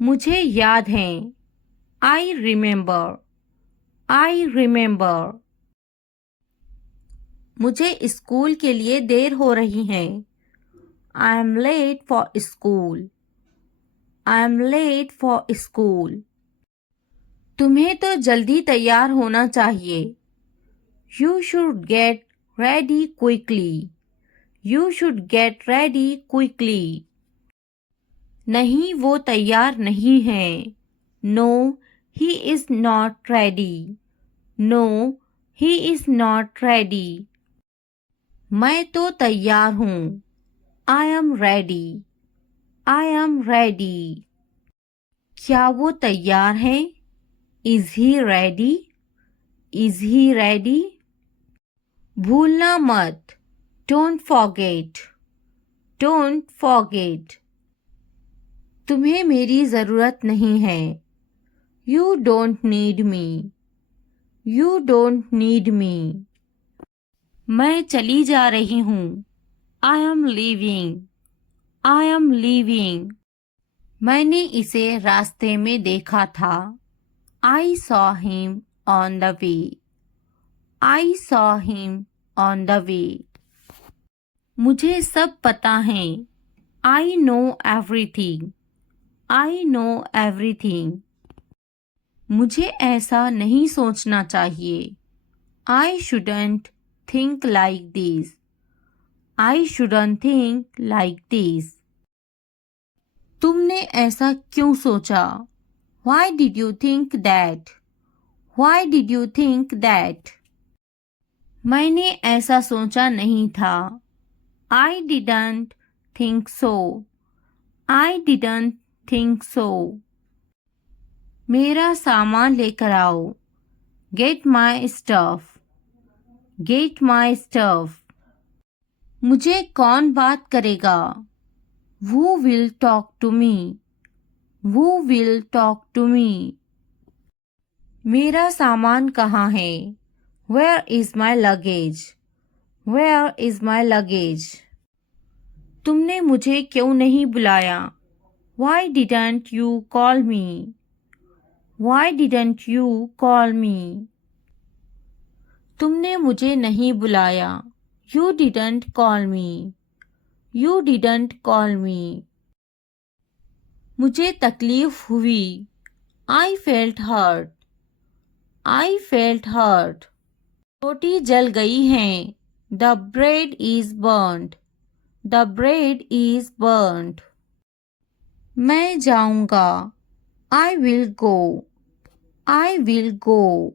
मुझे याद है। I remember. I remember. मुझे स्कूल के लिए देर हो रही है। I am late for school. I am late for school. तुम्हें तो जल्दी तैयार होना चाहिए। You should get ready quickly. You should get ready quickly. नहीं, वो तैयार नहीं है। No, he is not ready. No, he is not ready. मैं तो तैयार हूँ। I am ready. I am ready. क्या वो तैयार है? Is he ready? Is he ready? भूलना मत। Don't forget. Don't forget. तुम्हें मेरी ज़रूरत नहीं है। You don't need me. You don't need me. मैं चली जा रही हूँ। I am leaving. I am leaving. मैंने इसे रास्ते में देखा था। I saw him on the way. I saw him on the way. मुझे सब पता है। I know everything. I know everything. मुझे ऐसा नहीं सोचना चाहिए। I shouldn't think like this. I shouldn't think like this. तुमने ऐसा क्यों सोचा? Why did you think that? Why did you think that? मैंने ऐसा सोचा नहीं था। I didn't think so. I didn't think so. मेरा सामान लेकर आओ। Get my stuff. Get my stuff. मुझे कौन बात करेगा? Who will talk to me? Who will talk to me? मेरा सामान कहाँ है? Where is my luggage? Where is my luggage? तुमने मुझे क्यों नहीं बुलाया? Why didn't you call me? Why didn't you call me? तुमने मुझे नहीं बुलाया। You didn't call me. You didn't call me. मुझे तकलीफ हुई। I felt hurt. I felt hurt. रोटी जल गई है। The bread is burnt. The bread is burnt. मैं जाऊंगा। I will go. I will go.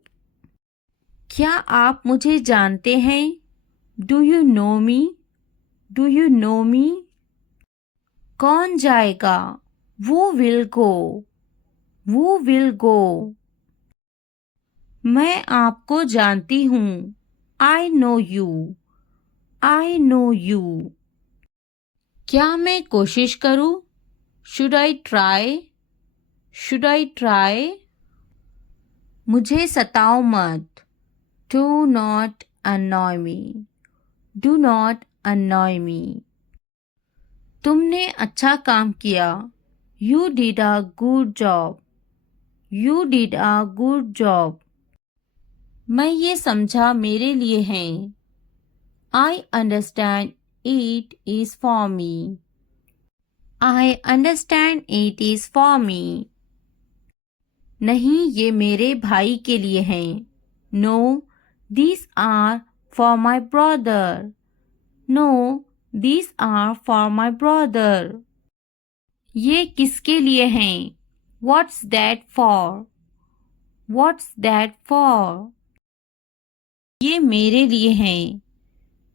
क्या आप मुझे जानते हैं? Do you know me? Do you know me? कौन जाएगा? Who will go? Who will go? मैं आपको जानती हूँ। I know you. I know you. क्या मैं कोशिश करूँ? Should I try? Should I try? मुझे सताओ मत। Do not annoy me. Do not annoy me. तुमने अच्छा काम किया। You did a good job. You did a good job. मैं ये समझा मेरे लिए है। I understand it is for me. I understand it is for me. नहीं, ये मेरे भाई के लिए हैं। No, these are for my brother. No, these are for my brother. ये किसके लिए हैं? What's that for? What's that for? ये मेरे लिए हैं।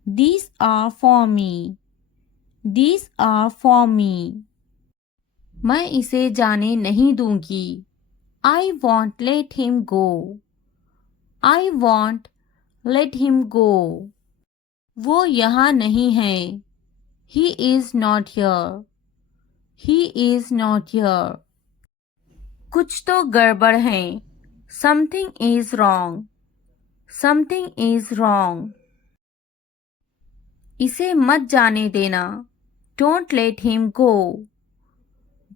These are for me. These are for me. मैं इसे जाने नहीं दूंगी। I won't let him go. I won't let him go. वो यहाँ नहीं है। He is not here. He is not here. कुछ तो गड़बड़ है। Something is wrong. Something is wrong. इसे मत जाने देना। Don't let him go.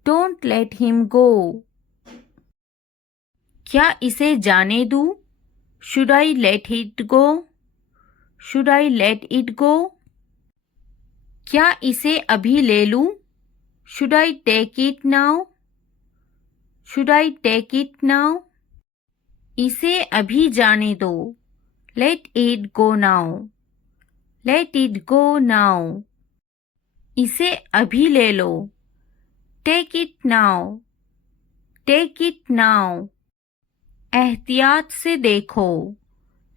Don't let him go. क्या इसे जाने दूँ? Should I let it go? Should I let it go? क्या इसे अभी ले लूँ? Should I take it now? Should I take it now? इसे अभी जाने दो. Let it go now. Let it go now. इसे अभी ले लो. Take it now. Take it now. एहतियात से देखो.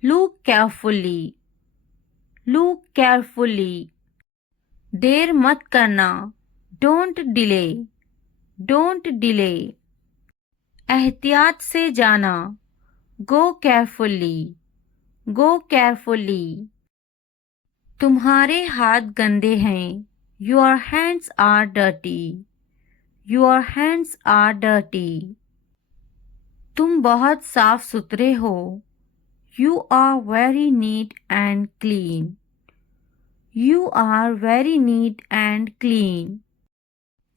Look carefully. Look carefully. देर मत करना. Don't delay. Don't delay. एहतियात से जाना. Go carefully. Go carefully. तुम्हारे हाथ गंदे हैं. Your hands are dirty. Your hands are dirty. तुम बहुत साफ सुथरे हो. You are very neat and clean. You are very neat and clean.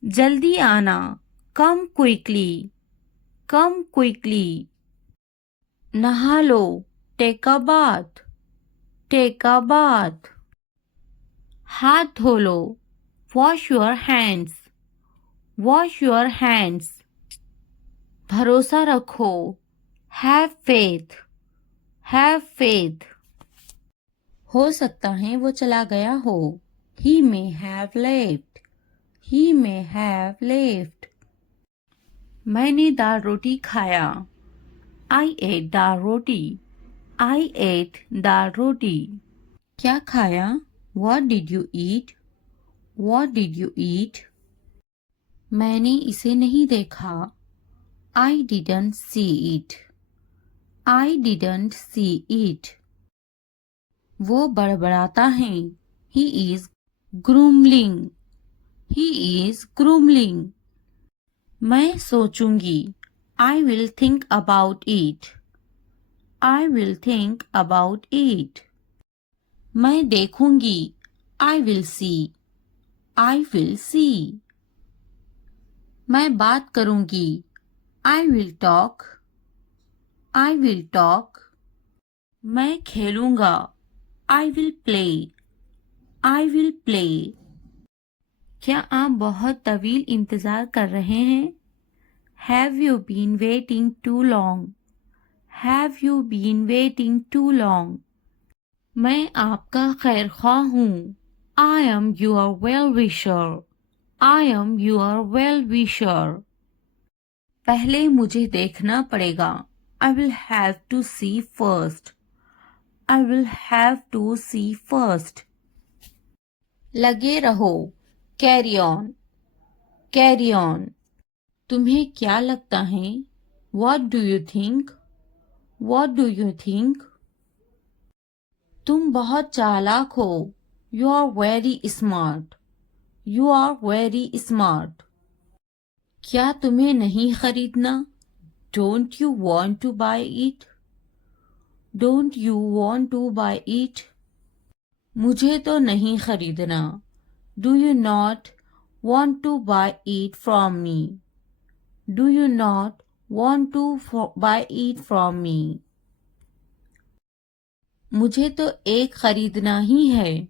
जल्दी आना. Come quickly. Come quickly. नहा लो. Take a bath. Take a bath. हाथ धो लो. Wash your hands. Wash your hands. भरोसा रखो. Have faith. Have faith. हो सकता है वो चला गया हो. He may have left. He may have left. मैंने दाल रोटी खाया. I ate dal roti. I ate दाल रोटी. क्या खाया? What did you eat? What did you eat? मैंने इसे नहीं देखा. I didn't see it. I didn't see it. वो बड़बड़ाता है. He is grumbling. He is grumbling. मैं सोचूंगी. I will think about it. I will think about it. मैं देखूंगी. I will see. I will see. मैं बात करूंगी. I will talk. I will talk. मैं खेलूंगा. I will play. I will play. क्या आप बहुत तवील इंतज़ार कर रहे हैं? Have you been waiting too long? Have you been waiting too long? मैं आपका खैर ख्वाह हूँ. I am your well-wisher. I am your well-wisher. पहले मुझे देखना पड़ेगा. I will have to see first. I will have to see first. लगे रहो. Carry on. Carry on. तुम्हें क्या लगता है? What do you think? What do you think? तुम बहुत चालाक हो. You are very smart. You are very smart. क्या तुम्हें नहीं खरीदना? Don't you want to buy it? Don't you want to buy it? मुझे तो नहीं खरीदना. Do you not want to buy it from me? Do you not want to buy it from me? मुझे तो एक खरीदना ही है.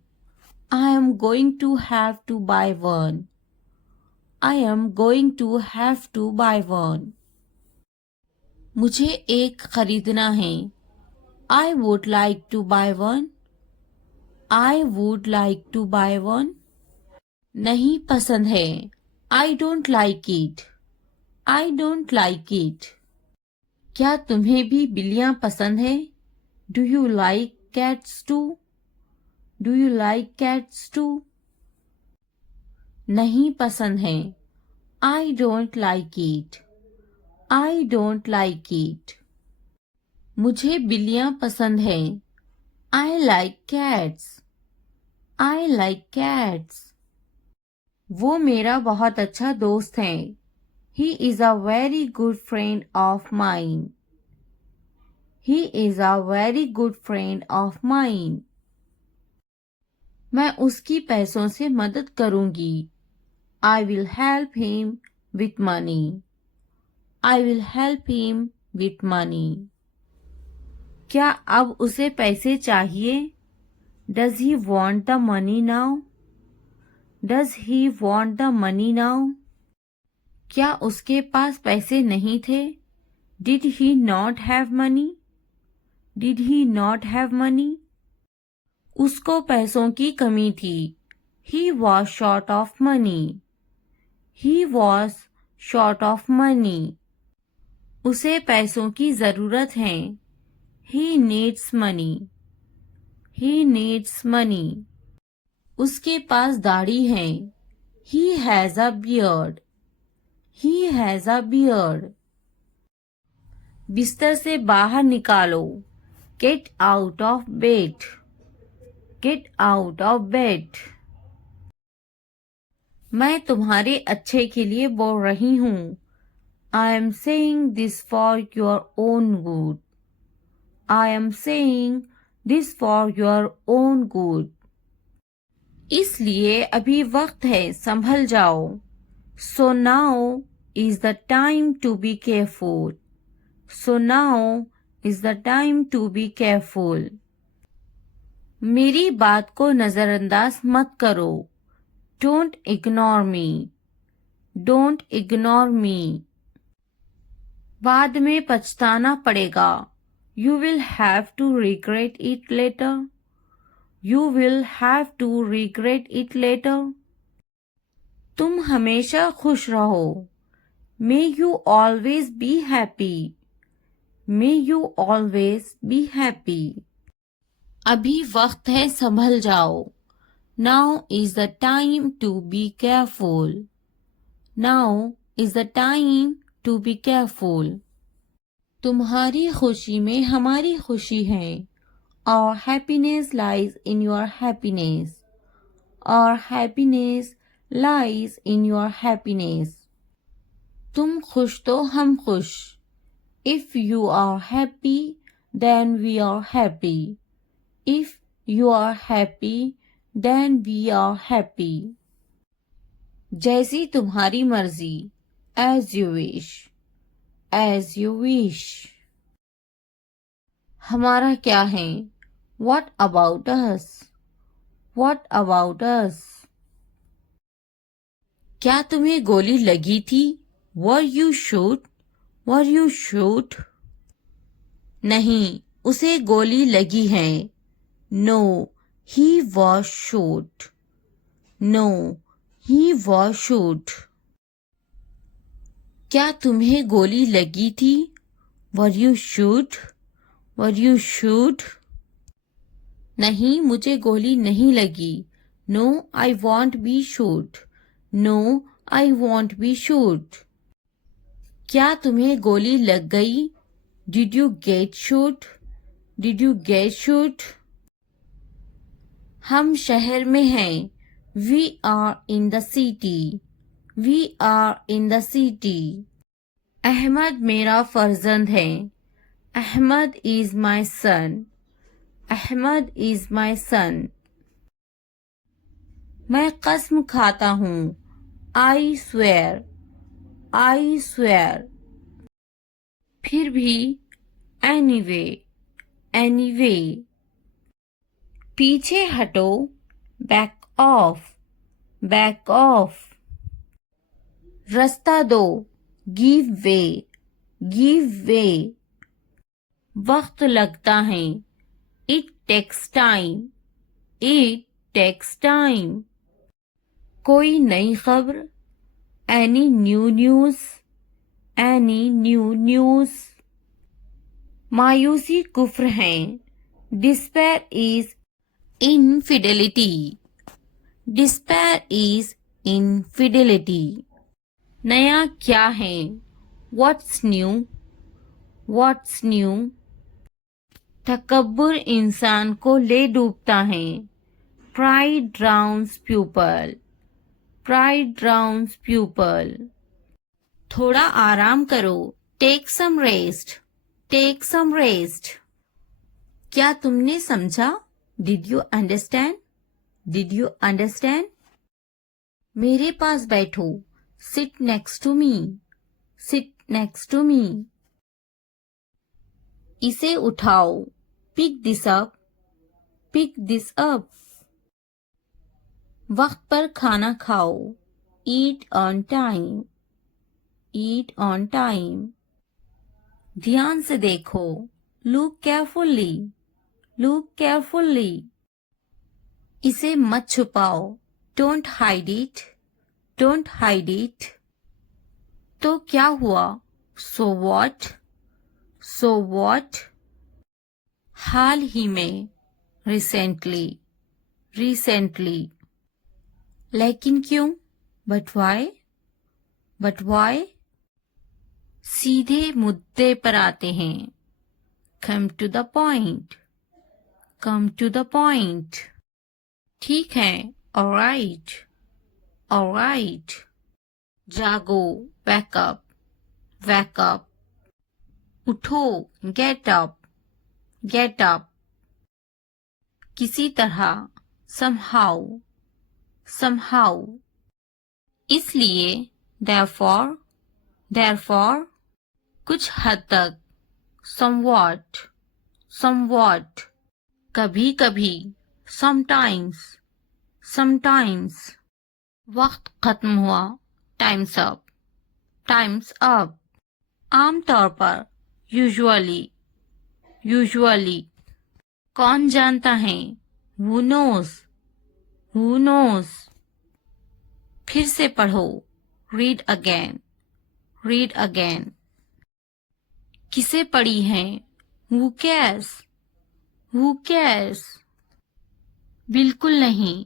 I am going to have to buy one. I am going to have to buy one. मुझे एक खरीदना है. I would like to buy one. I would like to buy one. नहीं पसंद है. I don't like it. I don't like it. क्या तुम्हें भी बिल्लियाँ पसंद है? Do you like cats too? Do you like cats too? नहीं पसंद है. I don't like it. I don't like it. मुझे बिल्लियाँ पसंद है. I like cats. I like cats. वो मेरा बहुत अच्छा दोस्त है. He is a very good friend of mine. He is a very good friend of mine. मैं उसकी पैसों से मदद करूंगी. I will help him with money. I will help him with money. क्या अब उसे पैसे चाहिए? Does he want the money now? Does he want the money now? क्या उसके पास पैसे नहीं थे? Did he not have money? Did he not have money? उसको पैसों की कमी थी. He was short of money. He was short of money. उसे पैसों की जरूरत है. He needs money. He needs money. उसके पास दाढ़ी है. He has a beard. He has a beard. बिस्तर से बाहर निकालो. Get out of bed. Get out of bed. मैं तुम्हारे अच्छे के लिए बोल रही हूँ. I am saying this for your own good. I am saying this for your own good. इसलिए अभी वक्त है, संभल जाओ. So now is the time to be careful. So now is the time to be careful. मेरी बात को नजरअंदाज मत करो. Don't ignore me. Don't ignore me. बाद में पछताना पड़ेगा. You will have to regret it later. You will have to regret it later. तुम हमेशा खुश रहो. May you always be happy. May you always be happy. अभी वक्त है, संभल जाओ. Now is the time to be careful. Now is the time to be careful. तुम्हारी खुशी में हमारी खुशी है. Our happiness lies in your happiness. Our happiness lies in your happiness. तुम खुश तो हम खुश. If you are happy, then we are happy. If you are happy, then we are happy. जैसी तुम्हारी मर्जी. As you wish. As you wish. हमारा क्या है? What about us? What about us? क्या तुम्हें गोली लगी थी? Were you shot? Were you shot? नहीं, उसे गोली लगी है. No, he was shot. No, he was shot. क्या तुम्हें गोली लगी थी? Were you shot? Were you shot? नहीं, मुझे गोली नहीं लगी. No, I won't be shot. No, I won't be shot. क्या तुम्हें गोली लग गई? Did you get shot? Did you get shot? हम शहर में हैं. We are in the city. We are in the city. Ahmad मेरा फर्जंद है. Ahmad is my son. Ahmad is my son. मैं कसम खाता हूँ. I swear. I swear. फिर भी. Anyway. Anyway. पीछे हटो. Back off. Back off. रास्ता दो. Give way. Give way. वक्त लगता है. It takes time. It takes time. कोई नई खबर. Any new news. Any new news. मायूसी कुफ्र है. Despair is infidelity. Despair is infidelity. नया क्या है? What's new? What's new? तकब्बुर इंसान को ले डूबता है. Pride drowns pupil. Pride drowns pupil. थोड़ा आराम करो. Take some rest. Take some rest. क्या तुमने समझा? Did you understand? Did you understand? मेरे पास बैठो. Sit next to me. Sit next to me. इसे उठाओ. Pick this up. Pick this up. वक्त पर खाना खाओ. Eat on time. Eat on time. ध्यान से देखो. Look carefully. Look carefully. इसे मत छुपाओ. Don't hide it. Don't hide it. तो क्या हुआ? So what? So what? हाल ही में. Recently. Recently. लेकिन क्यों? But why? But why? सीधे मुद्दे पर आते हैं. Come to the point. Come to the point. ठीक है. Alright. Alright. जागो. Wake up. Wake up. उठो. Get up. Get up. किसी तरह. Somehow. Somehow. इसलिए. Therefore. Therefore. कुछ हद तक. Somewhat. Somewhat. कभी कभी. Sometimes. Sometimes. वक्त खत्म हुआ. Time's up. Time's up. आमतौर पर. Usually. Usually. कौन जानता है? Who knows? Who knows? फिर से पढ़ो. Read again. Read again. किसे पढ़ी है? Who cares? Who cares? बिल्कुल नहीं.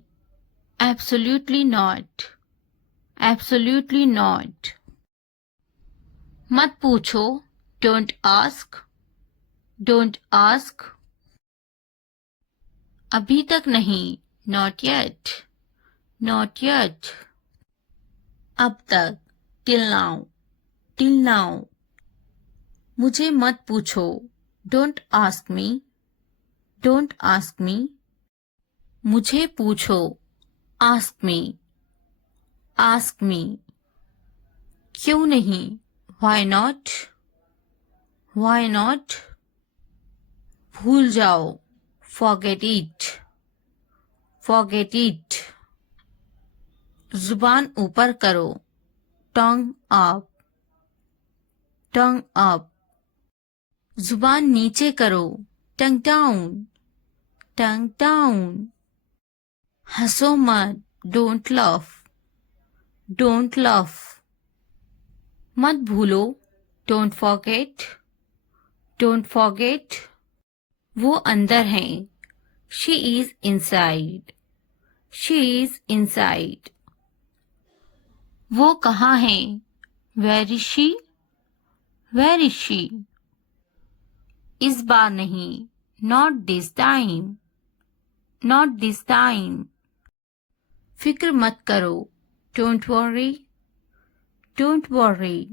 Absolutely not. Absolutely not. मत पूछो. Don't ask. Don't ask. अभी तक नहीं. Not yet. Not yet. अब तक. Till now. Till now. मुझे मत पूछो. Don't ask me. Don't ask me. मुझे पूछो. Ask me. Ask me. क्यों नहीं? Why not? Why not? भूल जाओ. Forget it. Forget it. जुबान ऊपर करो. Tongue up. Tongue up. जुबान नीचे करो. Tongue down. Tongue down. हंसो मत. Don't laugh. Don't laugh. मत भूलो. Don't forget. Don't forget. वो अंदर है. She is inside. She is inside. वो कहाँ है? Where is she? Where is she? इस बार नहीं. Not this time. Not this time. फिक्र मत करो. Don't worry. Don't worry.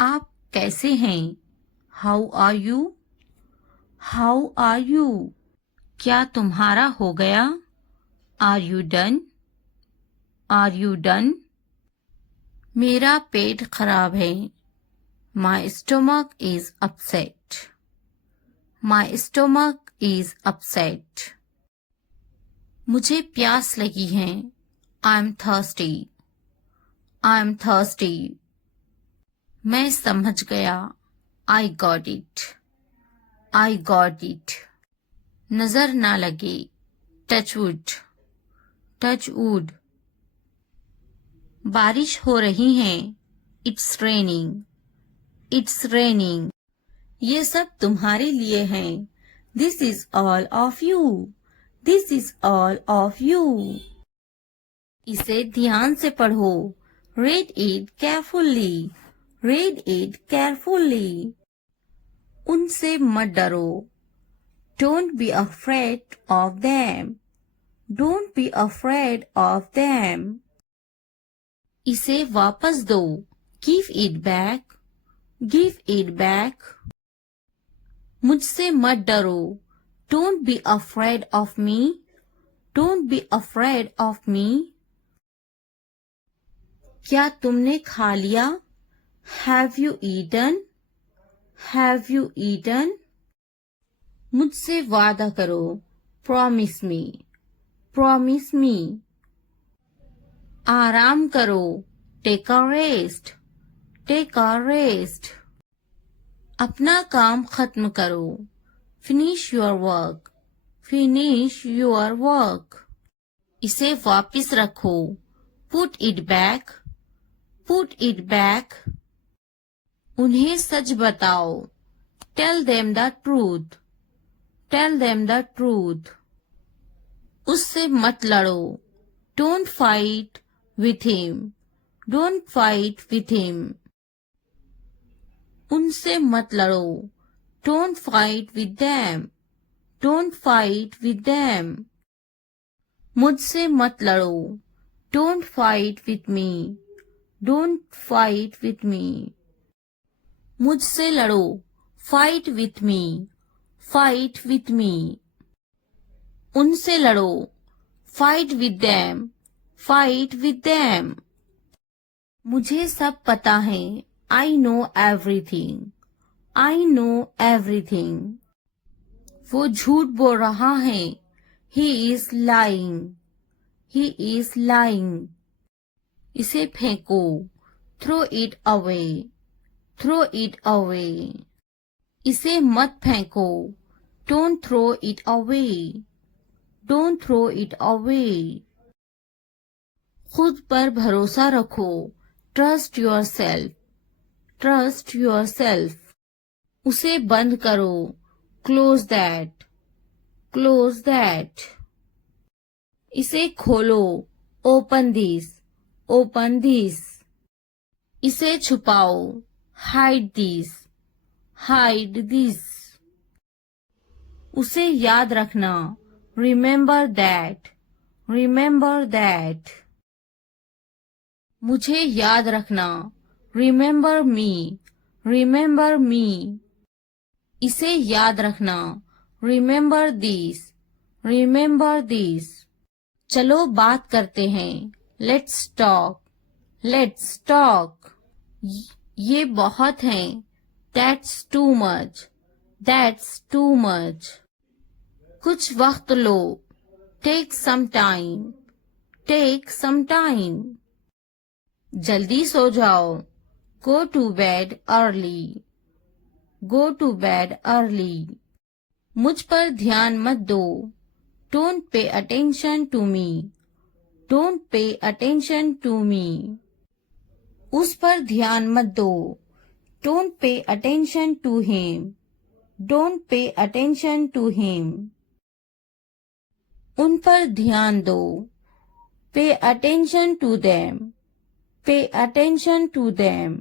आप कैसे हैं? How are you? How are you? क्या तुम्हारा हो गया? Are you done? Are you done? मेरा पेट खराब है. My stomach is upset. My stomach is upset. मुझे प्यास लगी है. I'm thirsty. I'm thirsty. मैं समझ गया. I got it. I got it. नजर ना लगे. Touch wood. Touch wood. बारिश हो रही है. It's raining. It's raining. ये सब तुम्हारे लिए हैं. This is all of you. This is all of you. इसे ध्यान से पढ़ो. Read it carefully. Read it carefully. उनसे मत डरो. Don't be afraid of them. Don't be afraid of them. इसे वापस दो. Give it back. Give it back. मुझसे मत डरो. Don't be afraid of me. Don't be afraid of me. क्या तुमने खा लिया? Have you eaten? Have you eaten? मुझसे वादा करो. Promise me. Promise me. आराम करो. Take a rest. Take a rest. अपना काम खत्म करो. Finish your work. Finish your work. इसे वापस रखो. Put it back. Put it back. उन्हें सच बताओ. Tell them the truth. Tell them the truth. उससे मत लड़ो. Don't fight with him. Don't fight with him. उनसे मत लड़ो. Don't fight with them. Don't fight with them. मुझसे मत लड़ो. Don't fight with me. Don't fight with me. मुझसे लड़ो. Fight with me. Fight with me. उनसे लड़ो. Fight with them. Fight with them. मुझे सब पता है. I know everything. I know everything. वो झूठ बोल रहा है. He is lying. He is lying. इसे फेंको. Throw it away. Throw it away. इसे मत फेंको. Don't throw it away. Don't throw it away. खुद पर भरोसा रखो. Trust yourself. Trust yourself. उसे बंद करो. Close that. Close that. इसे खोलो. Open this. Open this. इसे छुपाओ. Hide this. Hide this. उसे याद रखना. Remember that. Remember that. मुझे याद रखना. Remember me. Remember me. इसे याद रखना. Remember this. Remember this. चलो बात करते हैं. Let's talk. Let's talk. ये बहुत है. That's too much. That's too much. कुछ वक्त लो. Take some time. Take some time. जल्दी सो जाओ. Go to bed early. Go to bed early. मुझ पर ध्यान मत दो. Don't pay attention to me. Don't pay attention to me. उस पर ध्यान मत दो. Don't pay attention to him. Don't pay attention to him. उन पर ध्यान दो. Pay attention to them. Pay attention to them.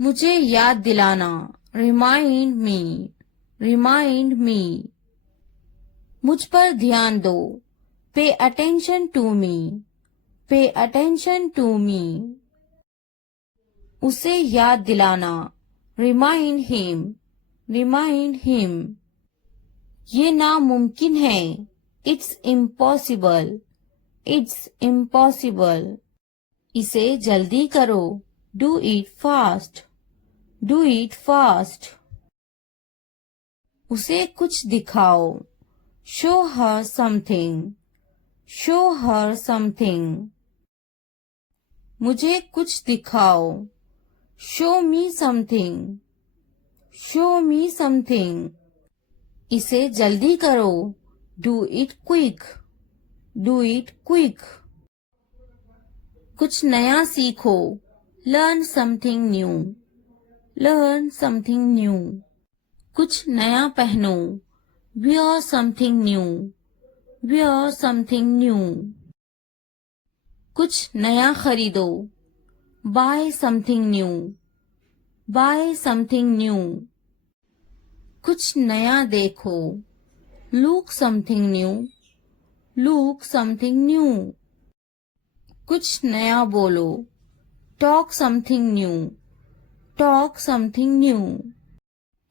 मुझे याद दिलाना. Remind me. Remind me. मुझ पर ध्यान दो. Pay attention to me. Pay attention to me. उसे याद दिलाना. Remind him. Remind him. ये नामुमकिन है. It's impossible. It's impossible. इसे जल्दी करो. Do it fast. Do it fast. उसे कुछ दिखाओ. Show her something. Show her something. मुझे कुछ दिखाओ. Show me something. Show me something. इसे जल्दी करो. Do it quick. Do it quick. कुछ नया सीखो. Learn something new. Learn something new. कुछ नया पहनो. Wear something new. Wear something new. कुछ नया खरीदो. Buy something new. Buy something new. कुछ नया देखो. Look something new. Look something new. कुछ नया बोलो. Talk something new. Talk something new.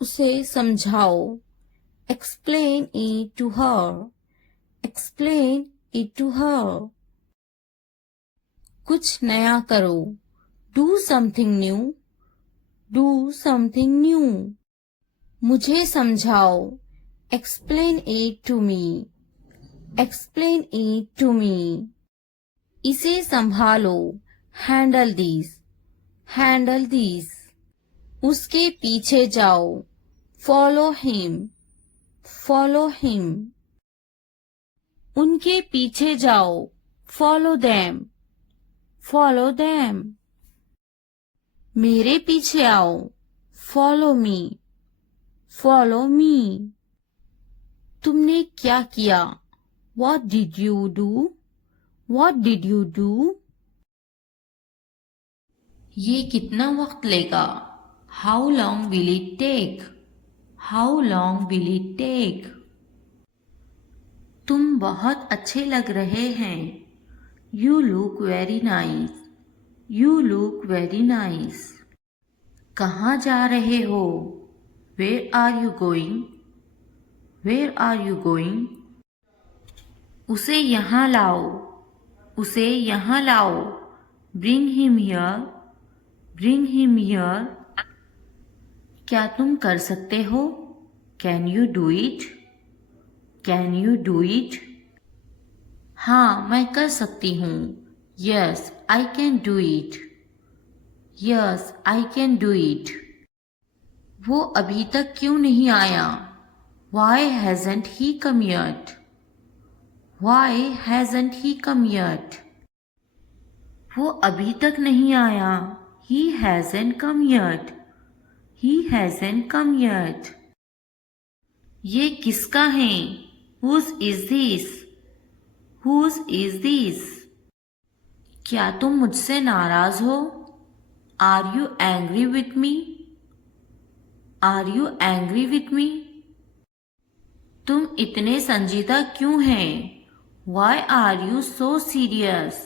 उसे समझाओ. Explain it to her. Explain it to her. कुछ नया करो. Do something new. Do something new. मुझे समझाओ. Explain it to me. Explain it to me. इसे संभालो. Handle this. Handle this. उसके पीछे जाओ. Follow him. Follow him. उनके पीछे जाओ. Follow them. Follow them. मेरे पीछे आओ. Follow me. Follow me. तुमने क्या किया? What did you do? What did you do? ये कितना वक्त लेगा? How long will it take? How long will it take? तुम बहुत अच्छे लग रहे हैं. You look very nice. You look very nice. कहाँ जा रहे हो? Where are you going? Where are you going? उसे यहाँ लाओ. उसे यहाँ लाओ. Bring him here. Bring him here. क्या तुम कर सकते हो? Can you do it? Can you do it? हाँ, मैं कर सकती हूँ. Yes, I can do it. Yes, I can do it. वो अभी तक क्यों नहीं आया? Why hasn't he come yet? Why hasn't he come yet? वो अभी तक नहीं आया. He hasn't come yet. He hasn't come yet. ये किसका है? Whose is this? Whose is this? क्या तुम मुझसे नाराज हो? Are you angry with me? Are you angry with me? तुम इतने संजीदा क्यों हैं? Why are you so serious?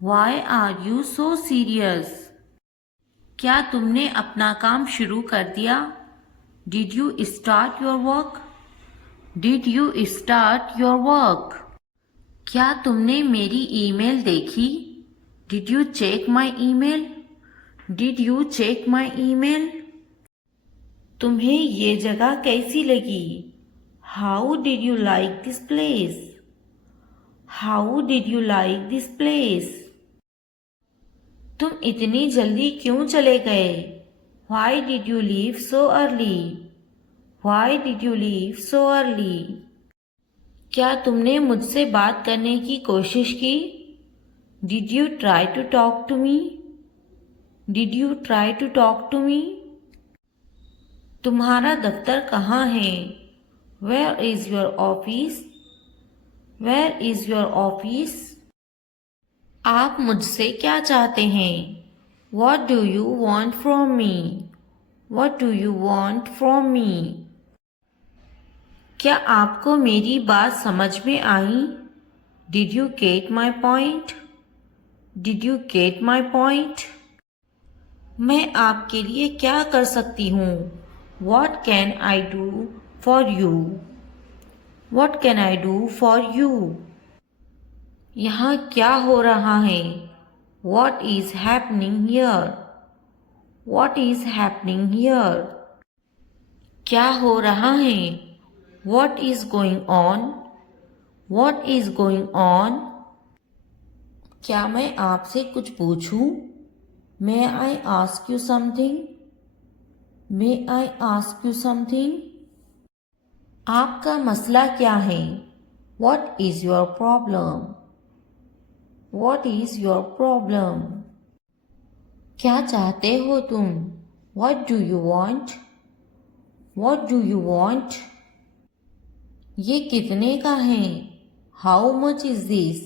Why are you so serious? क्या तुमने अपना काम शुरू कर दिया? Did you start your work? Did you start your work? क्या तुमने मेरी ईमेल देखी? Did you check my email? Did you check my email? तुम्हें ये जगह कैसी लगी? How did you like this place? How did you like this place? तुम इतनी जल्दी क्यों चले गए? Why did you leave so early? Why did you leave so early? क्या तुमने मुझसे बात करने की कोशिश की? Did you try to talk to me? Did you try to talk to me? तुम्हारा दफ्तर कहाँ है? Where is your office? Where is your office? आप मुझसे क्या चाहते हैं? What do you want from me? What do you want from me? क्या आपको मेरी बात समझ में आई? Did you get my point? Did you get my point? मैं आपके लिए क्या कर सकती हूँ? What can I do for you? What can I do for you? यहाँ क्या हो रहा है? What is happening here? What is happening here? क्या हो रहा है? What is going on? What is going on? क्या मैं आपसे कुछ पूछूं? May I ask you something? May I ask you something? आपका मसला क्या है? What is your problem? What is your problem? क्या चाहते हो तुम? What do you want? What do you want? ये कितने का है? How much is this?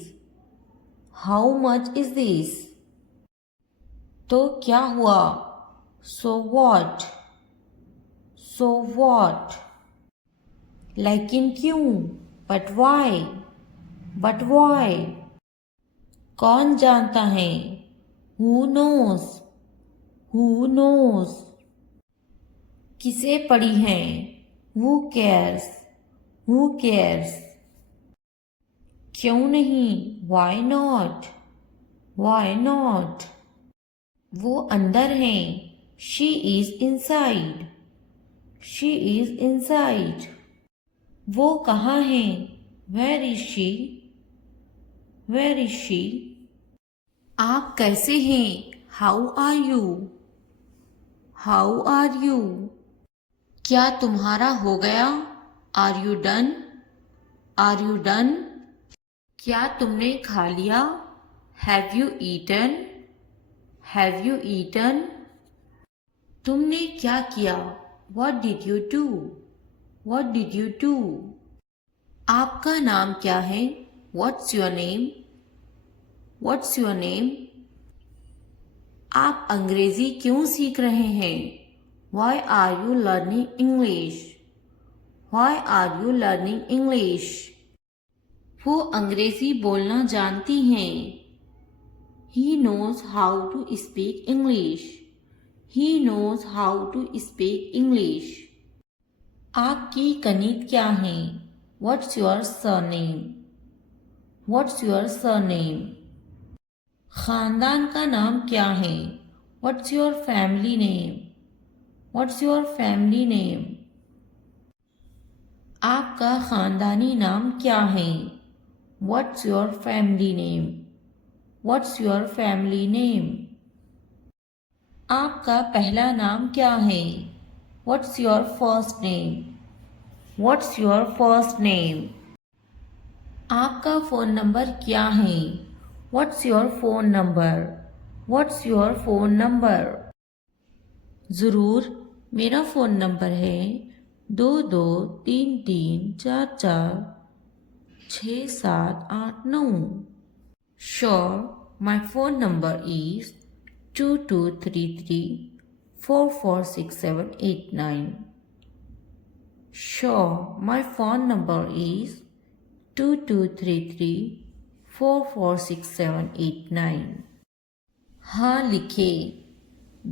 How much is this? तो क्या हुआ? So what? So what? लेकिन क्यों? But why? But why? कौन जानता है? Who knows? Who knows? किसे पड़ी है? Who cares? Who cares? क्यों नहीं? Why not? Why not? वो अंदर हैं. She is inside. She is inside. वो कहाँ हैं? Where is she? Where is she? आप कैसे हैं? How are you? How are you? क्या तुम्हारा हो गया? Are you done? Are you done? क्या तुमने खा लिया? Have you eaten? Have you eaten? तुमने क्या किया? What did you do? What did you do? आपका नाम क्या है? What's your name? What's your name? आप अंग्रेजी क्यों सीख रहे हैं? Why are you learning English? Why are you learning English? वो अंग्रेजी बोलना जानती हैं. He knows how to speak English. He knows how to speak English. आपकी कनीत क्या है? What's your surname? What's your surname? खानदान का नाम क्या है? What's your family name? What's your family name? आपका खानदानी नाम क्या है? What's your family name? What's your family name? आपका पहला नाम क्या है? What's your first name? What's your first name? आपका फ़ोन नंबर क्या है? What's your phone number? What's your phone number? ज़रूर, मेरा फ़ोन नंबर है 2233446789. Sure, my phone number is 2233446789. Sure, my phone number is 2233446789. हाँ लिखे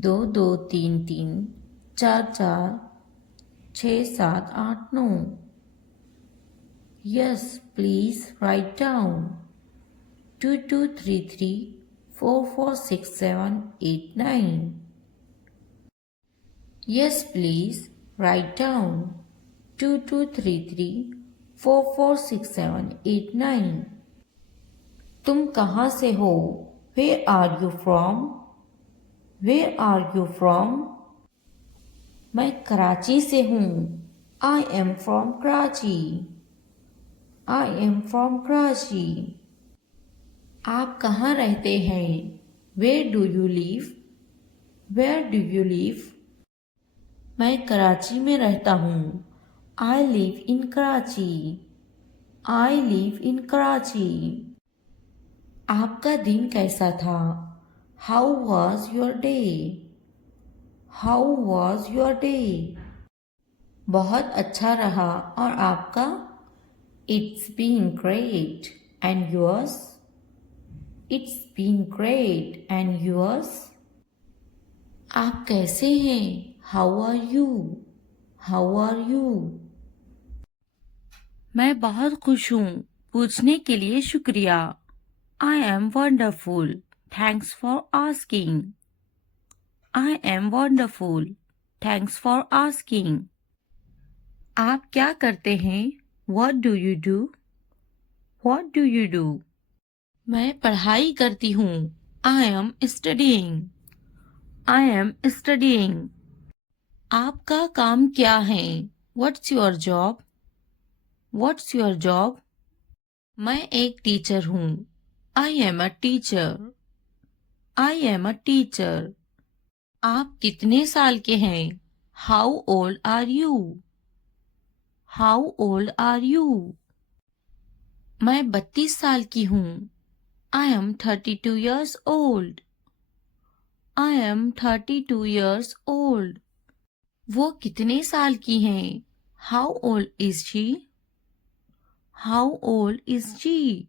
2233446789. Yes, please write down 2233446789. Yes, please write down 2233446789. तुम कहाँ से हो? Where are you from? Where are you from? मैं कराची से हूँ. I am from Karachi. I am from Karachi. आप कहाँ रहते हैं? Where do you live? Where do you live? मैं कराची में रहता हूँ. I live in Karachi. I live in Karachi. आपका दिन कैसा था? How was your day? How was your day? बहुत अच्छा रहा. और आपका? It's been great. And yours? It's been great. And yours? आप कैसे हैं? How are you? How are you? मैं बहुत खुश हूँ. पूछने के लिए शुक्रिया. I am wonderful. Thanks for asking. I am wonderful. Thanks for asking. आप क्या करते हैं? What do you do? What do you do? मैं पढ़ाई करती हूँ. I am studying. I am studying. आपका काम क्या है? What's your job? What's your job? मैं एक टीचर हूँ. I am a teacher. I am a teacher. आप कितने साल के हैं? How old are you? How old are you? मैं 32 साल की हूँ. I am 32 years old. I am 32 years old. वो कितने साल की हैं? How old is she? How old is she?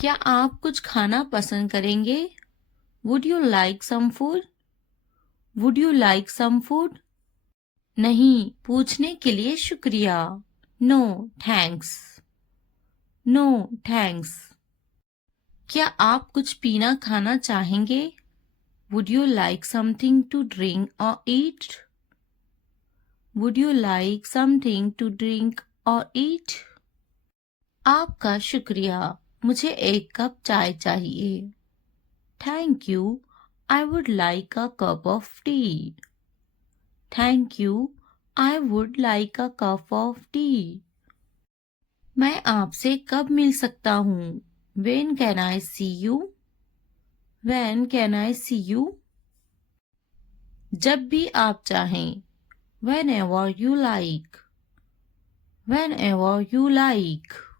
क्या आप कुछ खाना पसंद करेंगे? Would you like some food? Would you like some food? नहीं, पूछने के लिए शुक्रिया. No, thanks. No, thanks. क्या आप कुछ पीना खाना चाहेंगे? Would you like something to drink or eat? Would you like something to drink or eat? आपका शुक्रिया, मुझे एक कप चाय चाहिए। Thank you, I would like a cup of tea. Thank you, I would like a cup of tea. मैं आपसे कब मिल सकता हूँ? When can I see you? When can I see you? जब भी आप चाहें। Whenever you like. Whenever you like.